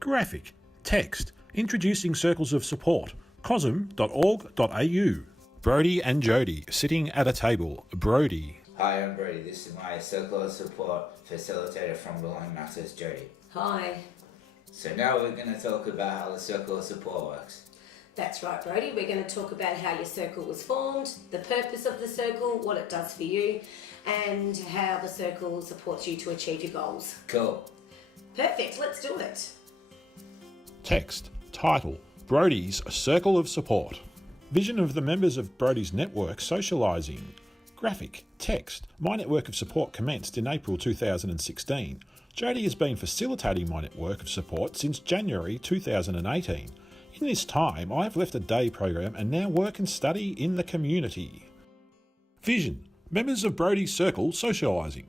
Graphic, text, introducing circles of support, cosm.org.au. Brodie and Jody sitting at a table. Brodie. Hi, I'm Brodie. This is my Circle of Support facilitator from Belonging Matters, Jody. Hi. So now we're going to talk about how the Circle of Support works. That's right, Brodie. We're going to talk about how your circle was formed, the purpose of the circle, what it does for you, and how the circle supports you to achieve your goals. Cool. Perfect. Let's do it. Text, title, Brodie's Circle of Support. Vision of the members of Brodie's network socialising. Graphic, text, my network of support commenced in April 2016. Jody has been facilitating my network of support since January 2018. In this time, I have left a day program and now work and study in the community. Vision, members of Brodie's circle socialising.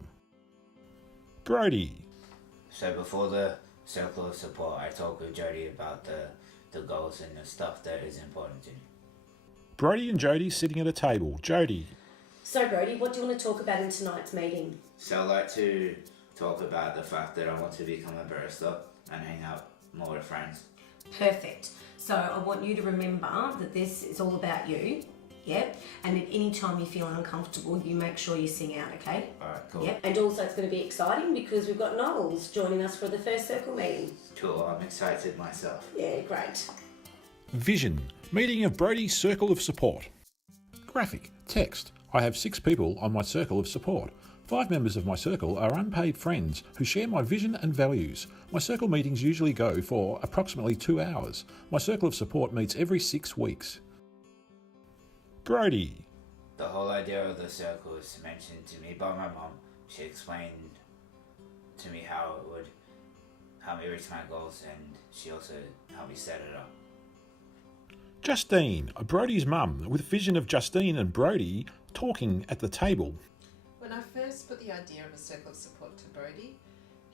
Brodie. So before the Circle of Support, I talked with Jody about the goals and the stuff that is important to me. Brodie and Jody sitting at a table. Jody. So, Brodie, what do you want to talk about in tonight's meeting? So I'd like to talk about the fact that I want to become a barista and hang out more with friends. Perfect. So I want you to remember that this is all about you, yep? And at any time you feel uncomfortable, you make sure you sing out, okay? Alright, cool. Yep. And also it's going to be exciting because we've got Knowles joining us for the first circle meeting. Cool, I'm excited myself. Yeah, great. Vision, meeting of Brodie's Circle of Support. Graphic, text, I have 6 people on my circle of support. 5 members of my circle are unpaid friends who share my vision and values. My circle meetings usually go for approximately 2 hours. My circle of support meets every 6 weeks. Brodie. The whole idea of the circle was mentioned to me by my mom. She explained to me how it would help me reach my goals, and she also helped me set it up. Justine, Brodie's mum, with vision of Justine and Brodie talking at the table. When I first put the idea of a circle of support to Brodie,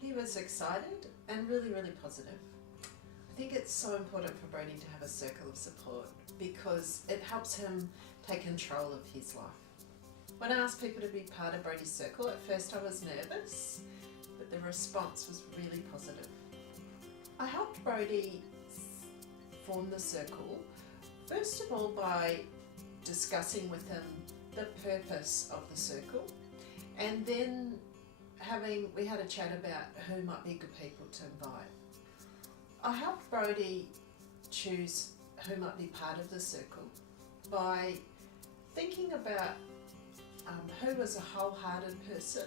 he was excited and really positive. I think it's so important for Brodie to have a circle of support because it helps him take control of his life. When I asked people to be part of Brodie's circle, at first I was nervous, but the response was really positive. I helped Brodie form the circle, first of all by discussing with him the purpose of the circle, and then we had a chat about who might be good people to invite. I helped Brodie choose who might be part of the circle by thinking about who was a wholehearted person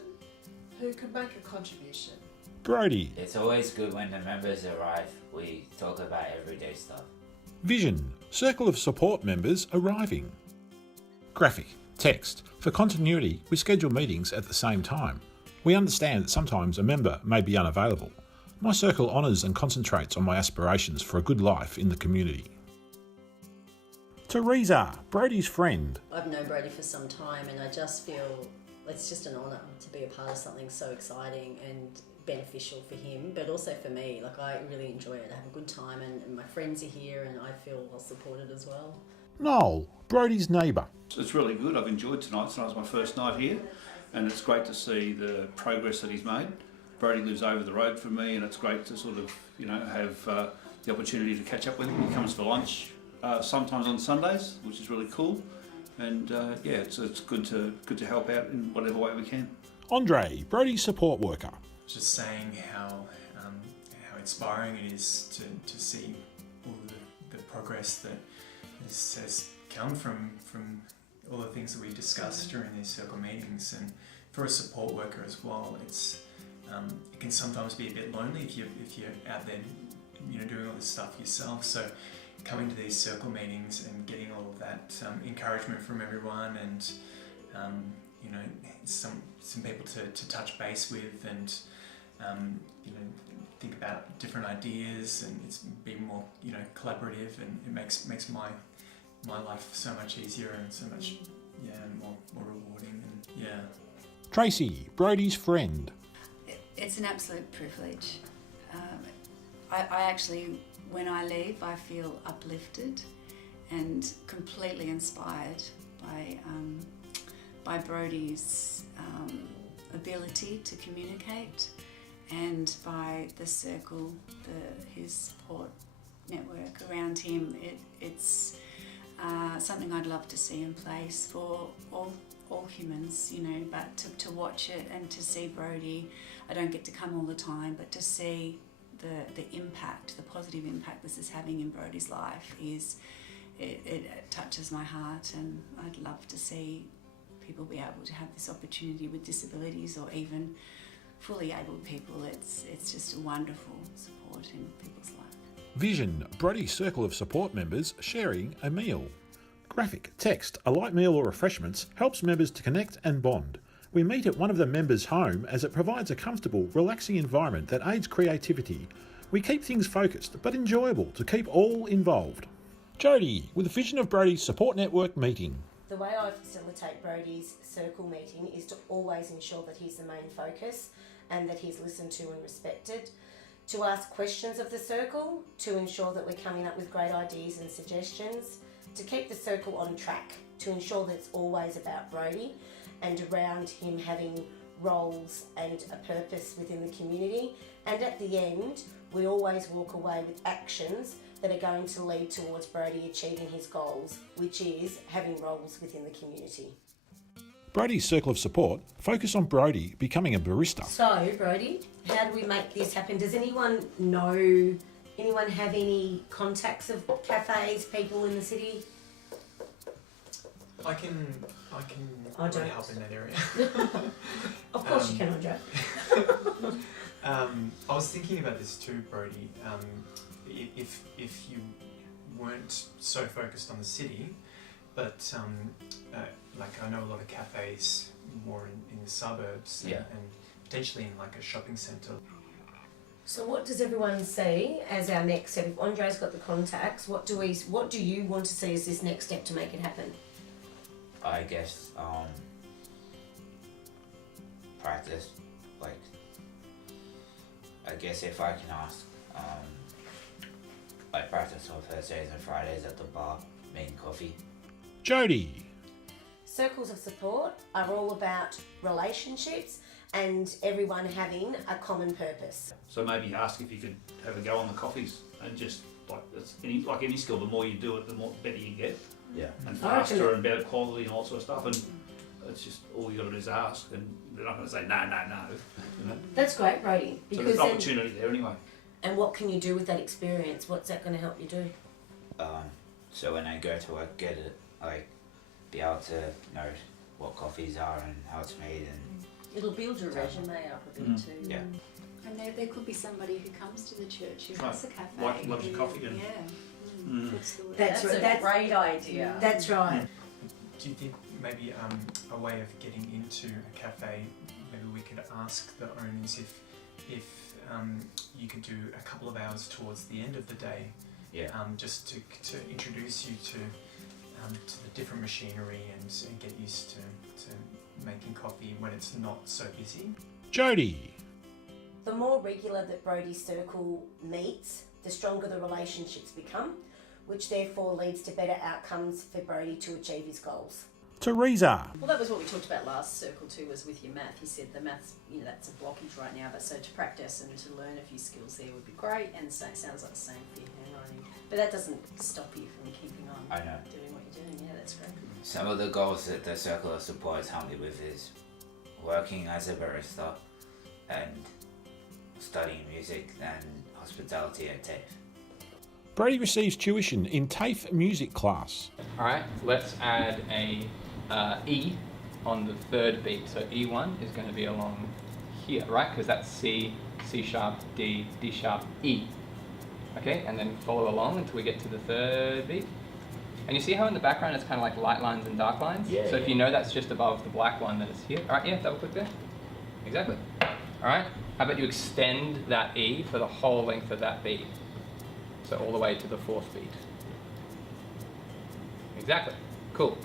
who could make a contribution. Brodie. It's always good when the members arrive. We talk about everyday stuff. Vision, circle of support members arriving. Graphic, text, for continuity we schedule meetings at the same time. We understand that sometimes a member may be unavailable. My circle honours and concentrates on my aspirations for a good life in the community. Teresa, Brodie's friend. I've known Brodie for some time and I just feel it's just an honour to be a part of something so exciting and beneficial for him, but also for me. Like, I really enjoy it. I have a good time and my friends are here and I feel well supported as well. Noel, Brodie's neighbour. It's really good. I've enjoyed tonight. Tonight's my first night here and it's great to see the progress that he's made. Brodie lives over the road from me and it's great to sort of, have the opportunity to catch up with him. He comes for lunch sometimes on Sundays, which is really cool. And it's good to help out in whatever way we can. Andre, Brodie's support worker. Just saying how inspiring it is to see all the progress that has come from all the things that we discussed during these circle meetings, and for a support worker as well, it can sometimes be a bit lonely if you're out there, doing all this stuff yourself. So coming to these circle meetings and getting all of that encouragement from everyone, and some people to touch base with, and think about different ideas, and it's been more collaborative, and it makes my life so much easier and so much more rewarding. And Tracy, Brodie's friend. It's an absolute privilege. I actually, when I leave, I feel uplifted and completely inspired by Brodie's ability to communicate and by the circle, his support network around him. It's something I'd love to see in place for all humans, you know, but to watch it and to see Brodie, I don't get to come all the time, but to see the impact, the positive impact this is having in Brodie's life it touches my heart, and I'd love to see people be able to have this opportunity with disabilities or even fully able people. It's just a wonderful support in people's life. Vision, Brodie Circle of Support members sharing a meal. Graphic, text, a light meal or refreshments helps members to connect and bond. We meet at one of the members' home as it provides a comfortable, relaxing environment that aids creativity. We keep things focused but enjoyable to keep all involved. Jody, with a Vision of Brodie's Support Network meeting. The way I facilitate Brodie's circle meeting is to always ensure that he's the main focus and that he's listened to and respected, to ask questions of the circle, to ensure that we're coming up with great ideas and suggestions, to keep the circle on track, to ensure that it's always about Brodie and around him having roles and a purpose within the community. And at the end, we always walk away with actions that are going to lead towards Brodie achieving his goals, which is having roles within the community. Brodie's Circle of Support focus on Brodie becoming a barista. So, Brodie, how do we make this happen? Does anyone have any contacts of cafes, people in the city? I can I don't. really help in that area. Of course you can, Andre. I was thinking about this too, Brodie. If you weren't so focused on the city, but like I know a lot of cafes more in the suburbs and potentially in like a shopping centre. So what does everyone see as our next step? If Andre's got the contacts, what do you want to see as this next step to make it happen? I guess practice. Like, I guess if I can ask, I practice on Thursdays and Fridays at the bar, making coffee. Jody. Circles of support are all about relationships and everyone having a common purpose. So maybe ask if you could have a go on the coffees, and just like any skill, the more you do it, the more better you get. Yeah. And faster and better quality and all sort of stuff. And it's just all you got to do is ask, and they're not going to say no. You know? That's great, Brodie. So there's an opportunity there anyway. And what can you do with that experience? What's that going to help you do? So when I go to work, get it, like, be able to know what coffees are and how it's made, and It'll build your resume up a bit too. yeah. And there could be somebody who comes to the church who has a cafe. Loves your coffee and puts the word That's out. right. That's a great idea. That's right. Do you think maybe a way of getting into a cafe, maybe we could ask the owners if you could do a couple of hours towards the end of the day, just to introduce you to the different machinery and get used to making coffee when it's not so busy. Jody. The more regular that Brodie's circle meets, the stronger the relationships become, which therefore leads to better outcomes for Brodie to achieve his goals. Teresa. Well, that was what we talked about last circle too, was with your math. You said the maths, that's a blockage right now, but so to practice and to learn a few skills there would be great, and so it sounds like the same for your handwriting. But that doesn't stop you from keeping on I know. doing what you're doing. Yeah, that's great. Some of the goals that the Circle of Support has helped me with is working as a barista and studying music and hospitality at TAFE. Brodie receives tuition in TAFE music class. Alright, let's add a E on the third beat. So E1 is going to be along here, right? Because that's C, C sharp, D, D sharp, E. Okay, and then follow along until we get to the third beat. And you see how in the background it's kind of like light lines and dark lines? Yeah. So if you know that's just above the black one that is here. Alright, yeah, double click there. Exactly. Alright, how about you extend that E for the whole length of that beat? So all the way to the fourth beat. Exactly. Cool.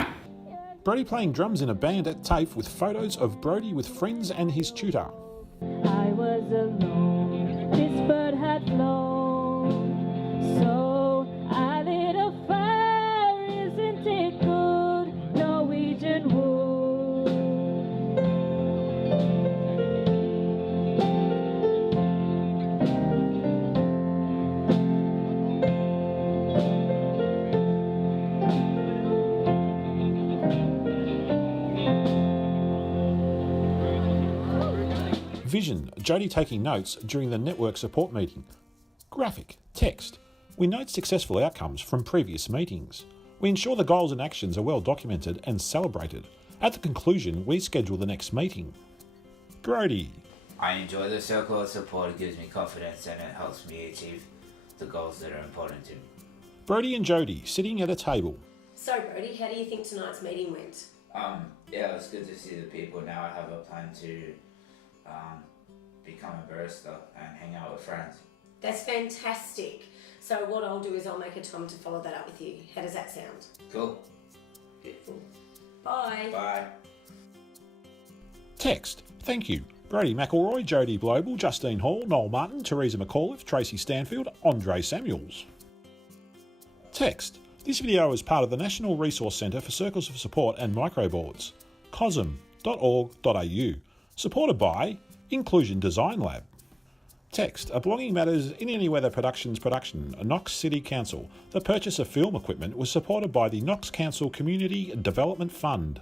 Brodie playing drums in a band at TAFE with photos of Brodie with friends and his tutor. I was alone, this bird had flown, so I lit a fire, isn't it good, Norwegian wood. Vision, Jody taking notes during the network support meeting. Graphic, text. We note successful outcomes from previous meetings. We ensure the goals and actions are well documented and celebrated. At the conclusion, we schedule the next meeting. Brodie. I enjoy the circle of support. It gives me confidence and it helps me achieve the goals that are important to me. Brodie and Jody sitting at a table. So, Brodie, how do you think tonight's meeting went? Yeah, it's good to see the people. Now I have a plan to become a barista and hang out with friends. That's fantastic. So what I'll do is I'll make a time to follow that up with you. How does that sound? Cool. Beautiful. Bye. Bye. Text. Thank you. Brodie McElroy, Jody Blobel, Justine Hall, Noel Martin, Teresa McAuliffe, Tracy Stanfield, Andre Samuels. Text. This video is part of the National Resource Centre for Circles of Support and Microboards, cosm.org.au, supported by Inclusion Design Lab. Text. A Belonging Matters in Any Weather Productions production, Knox City Council. The purchase of film equipment was supported by the Knox Council Community Development Fund.